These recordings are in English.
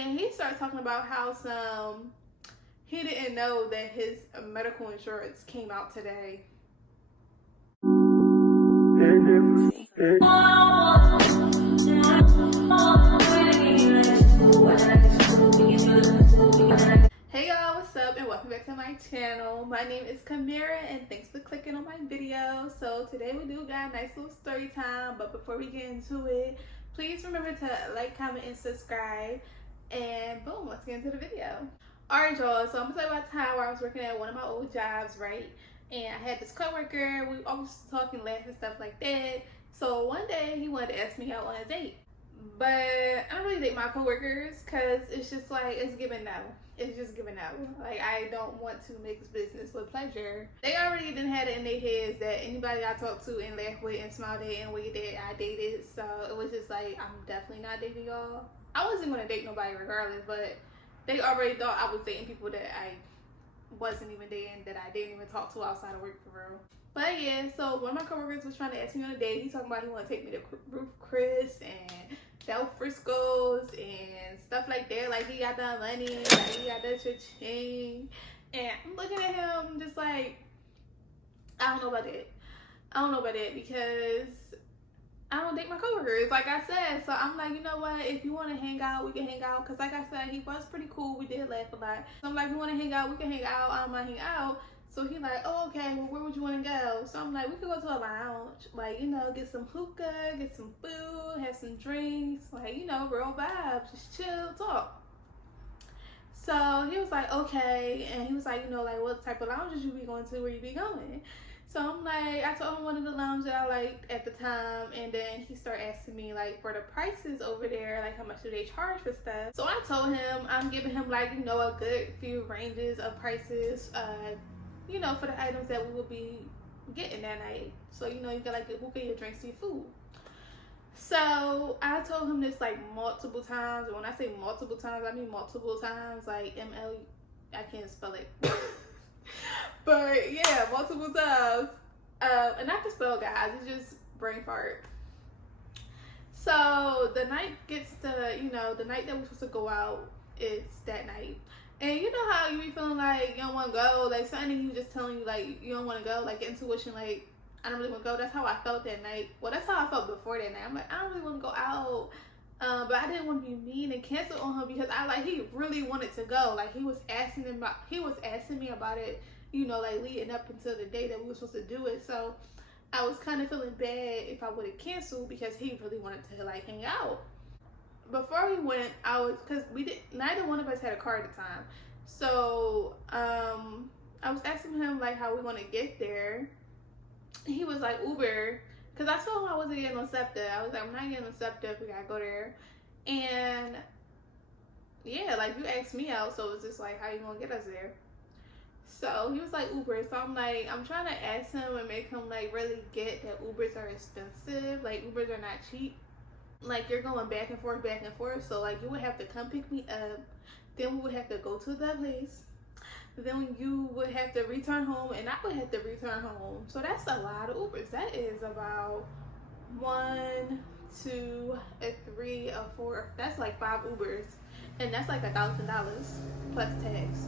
and he started talking about how he didn't know that his medical insurance came out today. Hey y'all, what's up and welcome back to my channel. My name is Kamira and thanks for clicking on my video. So today we do got a nice little story time, but before we get into it, please remember to like, comment, and subscribe. And boom, let's get into the video. Alright y'all, so I'm gonna tell you about the time where I was working at one of my old jobs, right? And I had this coworker, we always talking, laughing, stuff like that. So one day he wanted to ask me out on a date. But I don't really date my coworkers because it's just like, it's giving no. It's just giving no. Like, I don't want to mix business with pleasure. They already done had it in their heads that anybody I talked to and laughed with and smiled at and waved at, I dated. So it was just like, I'm definitely not dating y'all. I wasn't going to date nobody regardless, but they already thought I was dating people that I wasn't even dating, that I didn't even talk to outside of work for real. But yeah, so one of my coworkers was trying to ask me on a date. He's talking about he want to take me to Ruth Chris and Del Frisco's and stuff like that. Like, he got that money, like he got that cha-ching. And I'm looking at him just like, I don't know about that. I don't know about that because I don't date my coworkers, like I said. So I'm like, you know what? If you want to hang out, we can hang out. Because like I said, he was pretty cool. We did laugh a lot. So I'm like, you want to hang out? We can hang out. I don't mind hanging out. So he like, oh, okay, well, where would you want to go? So I'm like, we could go to a lounge, like, you know, get some hookah, get some food, have some drinks, like, you know, real vibes, just chill, talk. So he was like, okay, and he was like, you know, like, what type of lounges you be going to, where you be going? So I'm like, I told him one of the lounges that I liked at the time, and then he started asking me, like, for the prices over there, like, how much do they charge for stuff? So I told him I'm giving him, like, you know, a good few ranges of prices, you know, for the items that we will be getting that night. So, you know, you got like your hookah, your drinks, your food. So I told him this like multiple times. And when I say multiple times, I mean multiple times, like ML, I can't spell it. But yeah, multiple times. And I can spell, guys, it's just brain fart. So the night gets to, you know, the night that we're supposed to go out is that night. And you know how you be feeling like you don't want to go, like something you just telling you like you don't want to go, like intuition, like I don't really want to go. That's how I felt that night. Well, that's how I felt before that night. I'm like, I don't really want to go out, but I didn't want to be mean and cancel on him because he really wanted to go. Like he was asking me about it, you know, like leading up until the day that we were supposed to do it. So I was kind of feeling bad if I would have canceled because he really wanted to like hang out. Before we went, because neither one of us had a car at the time. So I was asking him like how we want to get there. He was like Uber, because I told him I wasn't getting no SEPTA. I was like, I'm not getting no SEPTA if we gotta go there. And yeah, like you asked me out, so it's just like, how you gonna get us there? So he was like Uber. So I'm like, I'm trying to ask him and make him like really get that Ubers are expensive. Like Ubers are not cheap. Like you're going back and forth, so like you would have to come pick me up, then we would have to go to the place, then you would have to return home, and I would have to return home. So that's a lot of Ubers. That is about 1, 2, 3, 4. That's like 5 Ubers, and that's like $1,000 plus tax.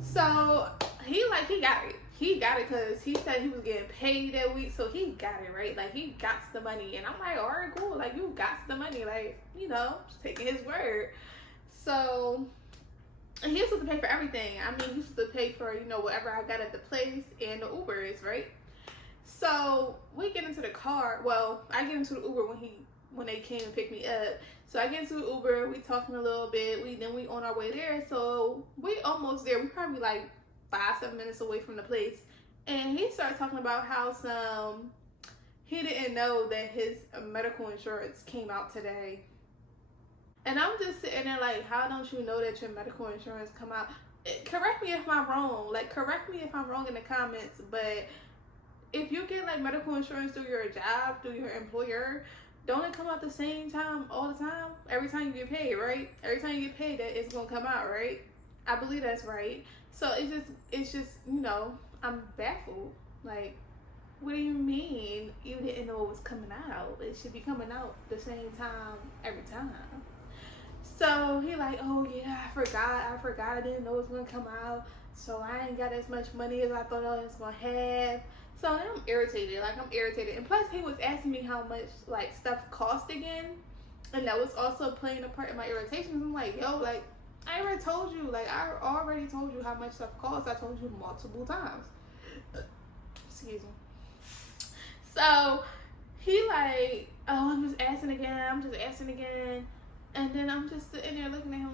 So he got it. He got it because he said he was getting paid that week, so he got it, right? Like, he got the money. And I'm like, all right, cool. Like, you got the money. Like, you know, just taking his word. So, and he was supposed to pay for everything. I mean, he was supposed to pay for, you know, whatever I got at the place and the Ubers, right? So, we get into the car. Well, I get into the Uber when they came and picked me up. So, I get into the Uber. We talking a little bit. Then we on our way there. So, we almost there. We probably like 5-7 minutes away from the place, and he started talking about how he didn't know that his medical insurance came out today. And I'm just sitting there like, how don't you know that your medical insurance come out? Correct me if I'm wrong. Like, correct me if I'm wrong in the comments. But if you get like medical insurance through your job, through your employer, don't it come out the same time all the time? Every time you get paid, right? Every time you get paid, that it's gonna come out, right? I believe that's right. So it's just, you know, I'm baffled. Like, what do you mean you didn't know it was coming out? It should be coming out the same time every time. So he like, oh yeah, I forgot, I didn't know it was gonna come out. So I ain't got as much money as I thought I was gonna have. So then I'm irritated, and plus he was asking me how much like stuff cost again, and that was also playing a part in my irritations. I'm like, yo, like I already told you, how much stuff costs. I told you multiple times. Excuse me. So he like, oh, I'm just asking again. And then I'm just sitting there looking at him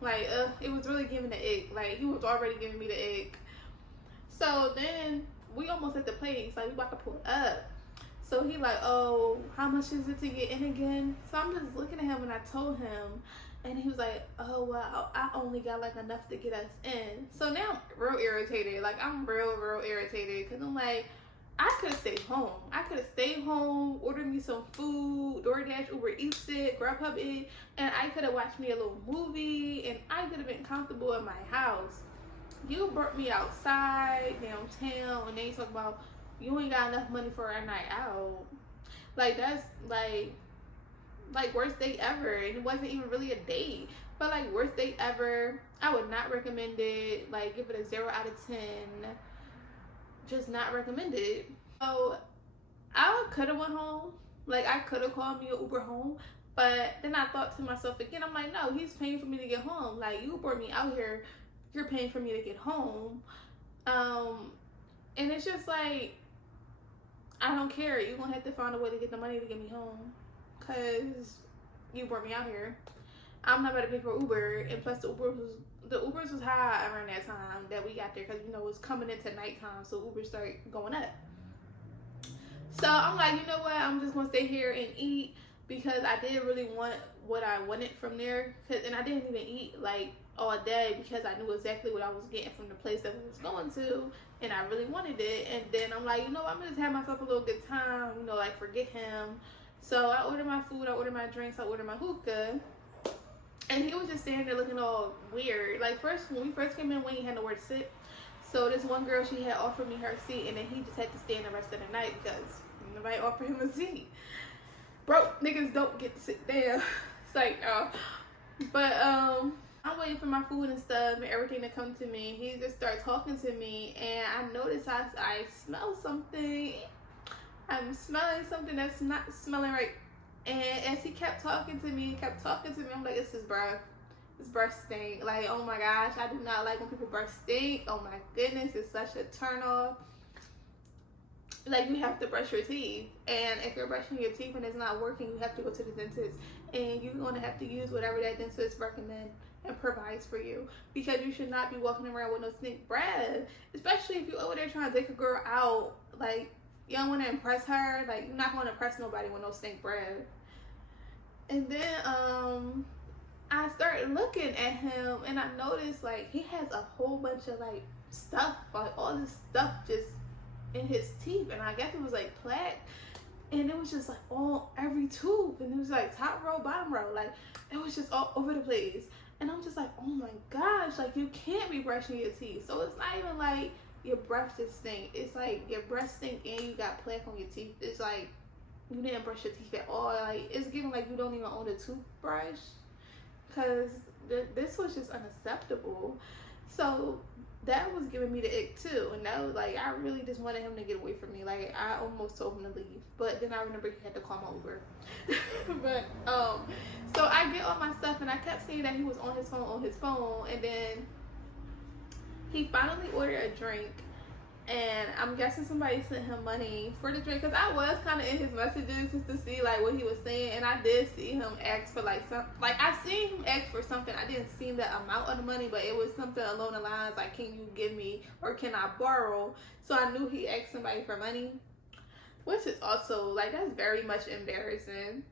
like, it was really giving the ick. Like, he was already giving me the ick. So then we almost at the place, like we about to pull up. So he like, oh, how much is it to get in again? So I'm just looking at him and I told him, and he was like, oh, well, I only got like enough to get us in. So now I'm real irritated. Like, I'm real irritated because I'm like, I could have stayed home. Ordered me some food, DoorDash, Uber Eats it, Grubhub it, and I could have watched me a little movie, and I could have been comfortable in my house. You brought me outside, downtown, and then you talk about you ain't got enough money for a night out. Like, that's like worst date ever, and it wasn't even really a date, but like worst date ever. I would not recommend it. Like, give it a 0 out of 10. Just not recommended. So I could have went home. Like, I could have called me an Uber home, but then I thought to myself again, I'm like, no, he's paying for me to get home. Like, you brought me out here, you're paying for me to get home. And it's just like, I don't care. You're gonna have to find a way to get the money to get me home, cause you brought me out here. I'm not about to pay for Uber, and plus the Ubers was high around that time that we got there, because you know it's coming into nighttime, so Ubers start going up. So I'm like, you know what? I'm just gonna stay here and eat, because I did really want what I wanted from there, and I didn't even eat like all day because I knew exactly what I was getting from the place that we was going to, and I really wanted it. And then I'm like, you know what? I'm gonna just have myself a little good time, you know, like forget him. So I ordered my food, I ordered my drinks, I ordered my hookah. And he was just standing there looking all weird. Like, when we first came in, we ain't had nowhere to sit. So this one girl, she had offered me her seat, and then he just had to stay in the rest of the night because nobody offered him a seat. Broke niggas don't get to sit down. It's like, no. But I'm waiting for my food and stuff and everything to come to me. He just started talking to me, and I noticed I smell something. I'm smelling something that's not smelling right. And as he kept talking to me, I'm like, it's his breath. His breath stink. Like, oh my gosh, I do not like when people breath stink. Oh my goodness, it's such a turn off. Like, you have to brush your teeth. And if you're brushing your teeth and it's not working, you have to go to the dentist. And you're going to have to use whatever that dentist recommends and provides for you. Because you should not be walking around with no stink breath. Especially if you're over there trying to take a girl out. Like, you don't want to impress her. Like, you're not going to impress nobody with no stink breath. And then I started looking at him, and I noticed like he has a whole bunch of like stuff, like all this stuff just in his teeth, and I guess it was like plaque, and it was just like all every tooth, and it was like top row, bottom row, like it was just all over the place. And I'm just like, oh my gosh, like you can't be brushing your teeth. So it's not even like your breath just stink. It's like your breath stink and you got plaque on your teeth. It's like you didn't brush your teeth at all. Like, it's giving like you don't even own a toothbrush, because this was just unacceptable. So that was giving me the ick too, and that was like, I really just wanted him to get away from me. Like, I almost told him to leave, but then I remember he had to call my Uber. But so I get all my stuff, and I kept seeing that he was on his phone, and then he finally ordered a drink. And I'm guessing somebody sent him money for the drink, because I was kind of in his messages just to see like what he was saying, and I did see him ask for like some, like I seen him ask for something. I didn't see the amount of the money, but it was something along the lines like, can you give me, or can I borrow? So I knew he asked somebody for money, which is also like, that's very much embarrassing.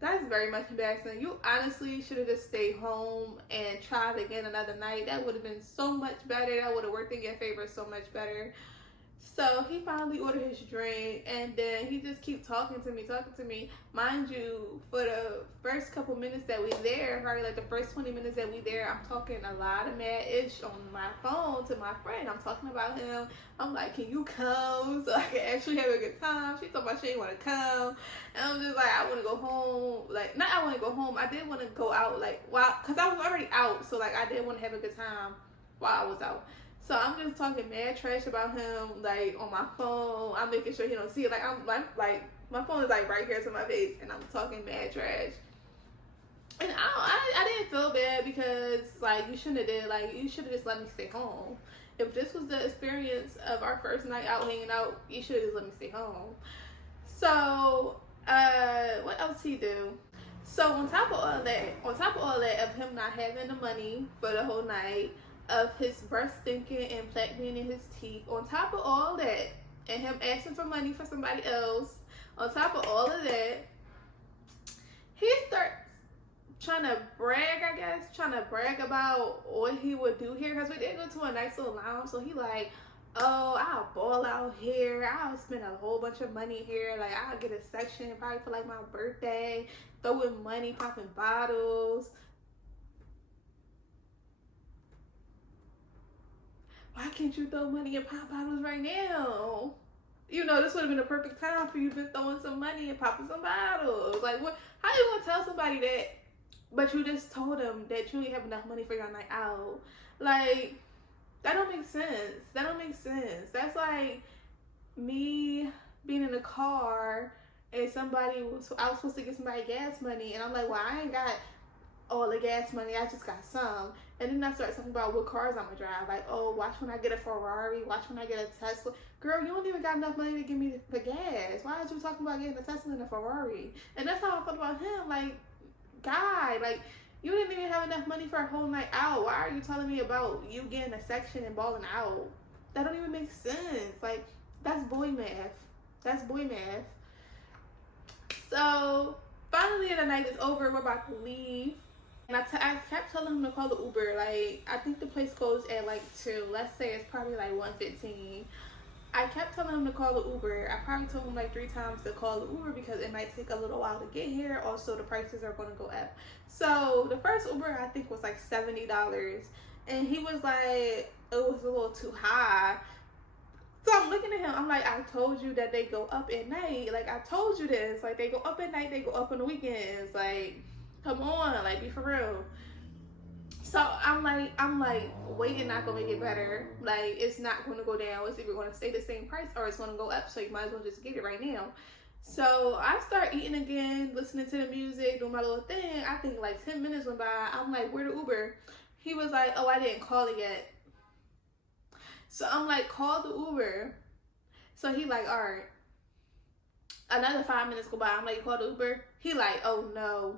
You honestly should have just stayed home and tried again another night. That would have been so much better. That would have worked in your favor so much better. So he finally ordered his drink, and then he just keep talking to me. Mind you, for the first couple minutes that we there, probably like the first 20 minutes that we there, I'm talking a lot of mad ish on my phone to my friend. I'm talking about him. I'm like, can you come so I can actually have a good time? She told me she didn't want to come, and I'm just like, I want to go home. Like, not I want to go home. I did want to go out, like, cause I was already out, so like I did want to have a good time while I was out. So I'm just talking mad trash about him, like on my phone. I'm making sure he don't see it. Like like my phone is like right here to my face, and I'm talking mad trash. And I didn't feel bad because like you shouldn't have did. Like you should have just let me stay home. If this was the experience of our first night out hanging out, you should have just let me stay home. So what else he do? So on top of all that of him not having the money for the whole night, of his breath stinking and plaque being in his teeth, on top of all that, and him asking for money for somebody else, on top of all of that, he starts trying to brag about what he would do here, because we did go to a nice little lounge. So he like, oh, I'll ball out here, I'll spend a whole bunch of money here, like I'll get a section probably for like my birthday, throwing money, popping bottles. Why can't you throw money and pop bottles right now? You know, this would have been a perfect time for you to throwing some money and popping some bottles. Like, what? How you gonna tell somebody that, but you just told them that you didn't have enough money for your night out? Like, that don't make sense. That's like me being in a car and I was supposed to get somebody gas money, and I'm like, well, I ain't got all the gas money, I just got some. And then I start talking about what cars I'm gonna drive. Like, oh, watch when I get a Ferrari, watch when I get a Tesla. Girl, you don't even got enough money to give me the gas. Why are you talking about getting a Tesla and a Ferrari? And that's how I felt about him. Like, guy, like, you didn't even have enough money for a whole night out. Why are you telling me about you getting a section and balling out? That don't even make sense. Like, that's boy math. So finally the night is over, we're about to leave. And I kept telling him to call the Uber. Like, I think the place closed at like 2. Let's say it's probably like 1:15. I kept telling him to call the Uber. I probably told him like 3 times to call the Uber because it might take a little while to get here. Also, the prices are going to go up. So the first Uber I think was like $70. And he was like, it was a little too high. So I'm looking at him, I'm like, I told you that they go up at night. Like, I told you this. Like, they go up at night, they go up on the weekends. Like, come on, like, be for real. So I'm like, waiting not gonna make it better. Like, it's not gonna go down. It's either gonna stay the same price or it's gonna go up. So you might as well just get it right now. So I start eating again, listening to the music, doing my little thing. I think like 10 minutes went by. I'm like, where the Uber? He was like, oh, I didn't call it yet. So I'm like, call the Uber. So he like, all right. Another 5 minutes go by. I'm like, call the Uber. He like, oh no.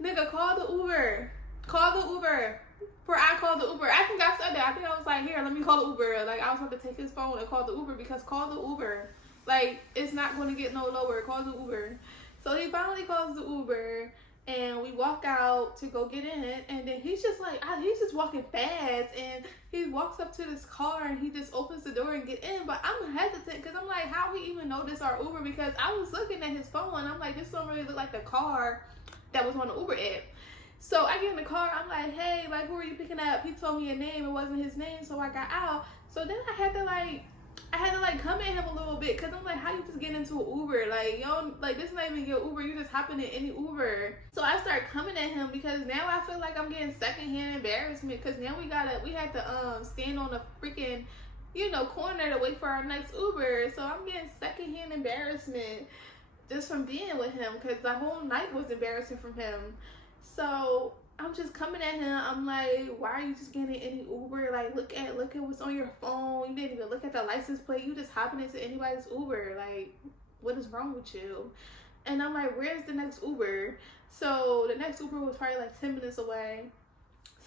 Nigga, call the Uber. Call the Uber. Before I called the Uber. I think I said that. I think I was like, here, let me call the Uber. Like, I was about to take his phone and call the Uber because call the Uber. Like, it's not going to get no lower. Call the Uber. So he finally calls the Uber. And we walk out to go get in it, and then he's just like, he's just walking fast, and he walks up to this car, and he just opens the door and get in, but I'm hesitant, because I'm like, how he even know this our Uber, because I was looking at his phone, and I'm like, this don't really look like the car that was on the Uber app. So I get in the car, I'm like, hey, like, who are you picking up? He told me a name, it wasn't his name, so I got out. So then I had to come at him a little bit, because I'm like, how you just get into an Uber? Like, yo, like, this is not even your Uber, you just hopping in any Uber. So I start coming at him, because now I feel like I'm getting secondhand embarrassment, because now we had to stand on the freaking, corner to wait for our next Uber. So I'm getting secondhand embarrassment just from being with him, because the whole night was embarrassing from him. So I'm just coming at him. I'm like, why are you just getting in any Uber? Like, look at what's on your phone. You didn't even look at the license plate. You just hopping into anybody's Uber. Like, what is wrong with you? And I'm like, where's the next Uber? So the next Uber was probably like 10 minutes away.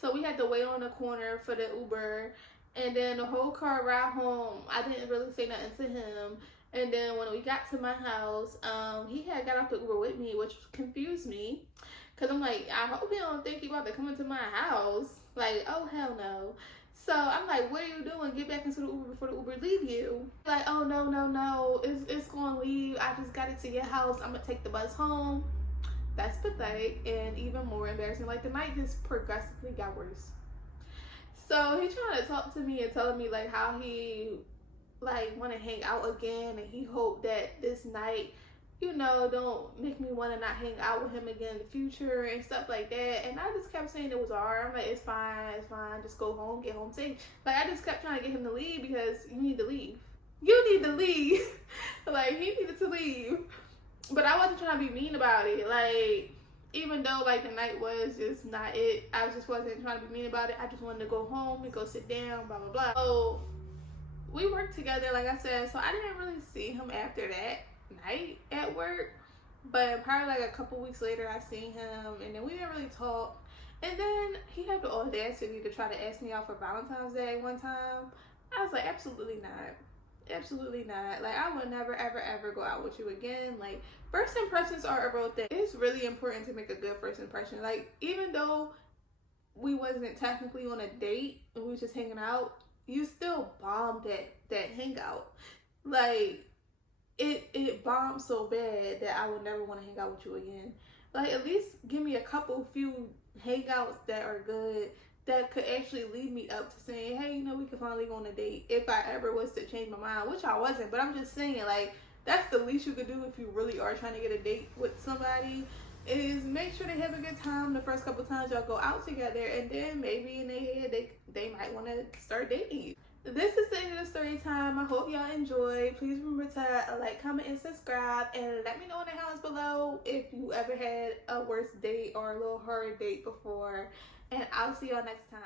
So we had to wait on the corner for the Uber. And then the whole car ride home, I didn't really say nothing to him. And then when we got to my house, he had got off the Uber with me, which confused me. Because I'm like, I hope he don't think he about to come into my house. Like, oh, hell no. So I'm like, what are you doing? Get back into the Uber before the Uber leave you. Like, oh no, it's gonna leave. I just got it to your house. I'm gonna take the bus home. That's pathetic and even more embarrassing. Like the night just progressively got worse. So he trying to talk to me and telling me like how he like want to hang out again, and he hoped that this night, you know, don't make me want to not hang out with him again in the future and stuff like that. And I just kept saying it was alright. I'm like, it's fine, just go home, get home safe. Like I just kept trying to get him to leave because you need to leave. You need to leave. Like he needed to leave. But I wasn't trying to be mean about it. Like, even though like the night was just not it, I just wasn't trying to be mean about it. I just wanted to go home and go sit down, blah blah blah. So we worked together, like I said, so I didn't really see him after that night at work. But probably like a couple weeks later I seen him, and then we didn't really talk. And then he had the audacity to try to ask me out for Valentine's Day one time. I was like, absolutely not. Absolutely not. Like I would never ever go out with you again. Like first impressions are a real thing. It's really important to make a good first impression. Like even though we wasn't technically on a date and we was just hanging out, you still bombed that hangout. Like it bombed so bad that I would never want to hang out with you again. Like at least give me a few hangouts that are good, that could actually lead me up to saying, hey, you know, we could finally go on a date if I ever was to change my mind, which I wasn't. But I'm just saying, like, that's the least you could do if you really are trying to get a date with somebody, is make sure they have a good time the first couple times y'all go out together, and then maybe in their head they might want to start dating you. This is the end of the story time. I hope y'all enjoyed. Please remember to like, comment, and subscribe, and let me know in the comments below if you ever had a worse date or a little horror date before. And I'll see y'all next time.